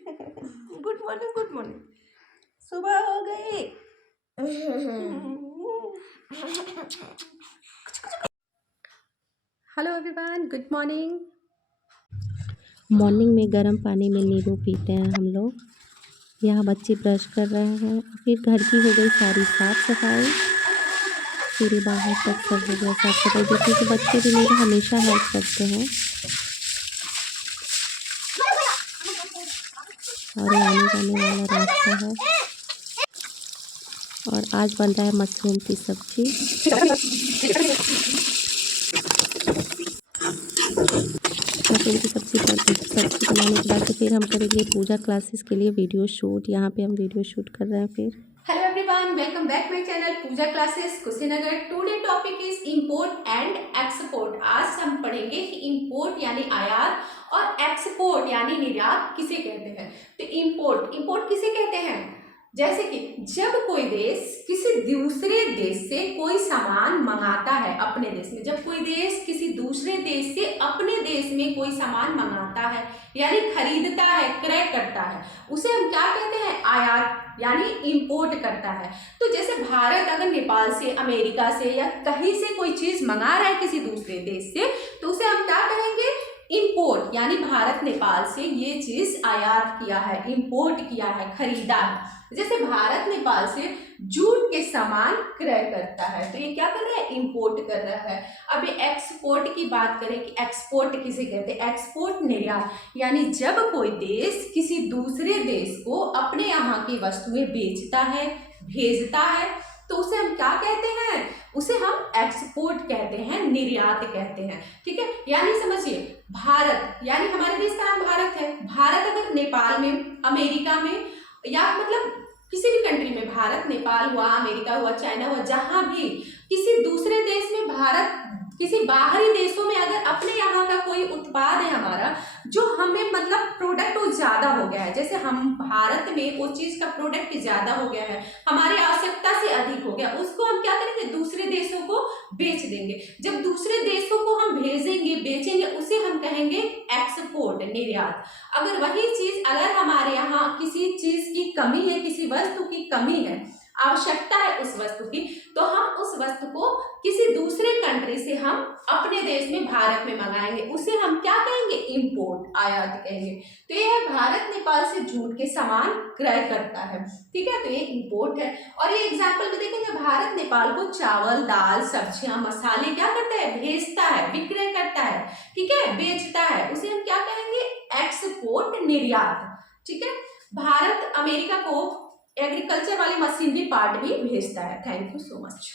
Good morning, good morning. सुबह हो गई। Hello everyone, good morning. Morning में गर्म पानी में नींबू पीते हैं हम लोग। यहाँ बच्चे ब्रश कर रहे हैं, फिर घर की हो गई सारी साफ सफाई, पूरे बाहर तक सब हो गया साफ सफाई। देखिए कि बच्चे भी मेरे हमेशा हेल्प करते हैं। और ये आने जाने वाला रास्ता है। और आज बन रहा है मशरूम की सब्जी। मशरूम की सब्जी बनाने के बाद तो फिर हम करेंगे पूजा क्लासेस के लिए वीडियो शूट। यहाँ पे हम वीडियो शूट कर रहे हैं। फिर hello everyone, welcome back my channel Puja classes Kushinagar. Today topic is import and export. आज हम पढ़ेंगे कि इंपोर्ट यानी आयात और एक्सपोर्ट यानी निर्यात किसे कहते हैं। तो इंपोर्ट किसे कहते हैं? जैसे कि जब कोई देश किसी दूसरे देश से कोई सामान मंगाता है अपने देश में, जब कोई देश किसी दूसरे देश से अपने देश में कोई सामान मंगाता है यानी खरीदता है, क्रय करता है, उसे हम क्या कहते हैं? आयात यानी इंपोर्ट करता है। तो जैसे भारत अगर नेपाल से, अमेरिका से या कहीं से कोई चीज मंगा रहा है किसी दूसरे देश से, तो उसे हम क्या कहेंगे? इंपोर्ट। यानी भारत नेपाल से ये चीज आयात किया है, इंपोर्ट किया है, खरीदा है। जैसे भारत नेपाल से जूट के सामान क्रय करता है, तो ये क्या कर रहा है? इंपोर्ट कर रहा है। अब ये एक्सपोर्ट की बात करें कि एक्सपोर्ट किसे कहते हैं? एक्सपोर्ट निर्यात, यानी जब कोई देश किसी दूसरे देश को अपने यहाँ की वस्तुएं बेचता है, भेजता है, तो उसे हम क्या कहते हैं? उसे हम एक्सपोर्ट कहते हैं, निर्यात कहते हैं। ठीक है, यानी समझिए भारत यानी हमारे देश का नाम भारत है। भारत अगर नेपाल में, अमेरिका में या मतलब किसी भी कंट्री में, भारत नेपाल हुआ, अमेरिका हुआ, चाइना हुआ, जहां भी किसी दूसरे देश में भारत किसी बाहरी देशों में अगर अपने यहाँ का कोई उत्पाद है हमारा, जो हमें मतलब प्रोडक्ट वो ज्यादा हो गया है, जैसे हम भारत में वो चीज का प्रोडक्ट ज्यादा हो गया है, हमारी आवश्यकता से अधिक हो गया, उसको हम क्या करेंगे? दूसरे देशों को बेच देंगे। जब दूसरे देशों को हम भेजेंगे, बेचेंगे, उसे हम कहेंगे एक्सपोर्ट, निर्यात। अगर वही चीज अगर हमारे यहाँ किसी चीज की कमी है, किसी वस्तु की कमी है, आवश्यकता है उस वस्तु की, तो हम उस वस्तु को किसी दूसरे कंट्री से हम अपने देश में, भारत में मंगाएंगे, उसे हम क्या कहेंगे? इंपोर्ट, आयात कहेंगे। तो ये है भारत नेपाल से जूट के सामान क्रय करता है। ठीक है, तो ये इंपोर्ट है। और ये एग्जाम्पल में देखेंगे, भारत नेपाल को चावल, दाल, सब्जियां, मसाले क्या करता है? भेजता है, विक्रय करता है, ठीक है, बेचता है, उसे हम क्या कहेंगे? एक्सपोर्ट, निर्यात। ठीक है, भारत अमेरिका को एग्रीकल्चर वाली मशीनरी पार्ट भी भेजता है। Thank you so much.